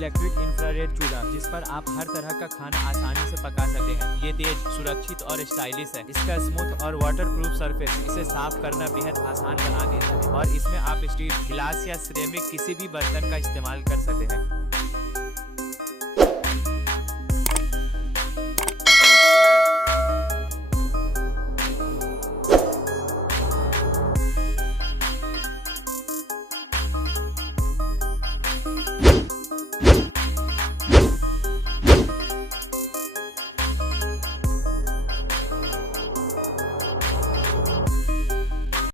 Electric infrared चूल्हा, जिस पर आप हर तरह का खाना आसानी से पका सकते हैं। ये तेज, सुरक्षित और स्टाइलिश है। इसका स्मूथ और वाटरप्रूफ सरफेस इसे साफ करना बेहद आसान बना देता है और इसमें आप स्टील, गिलास या सिरेमिक किसी भी बर्तन का इस्तेमाल कर सकते हैं।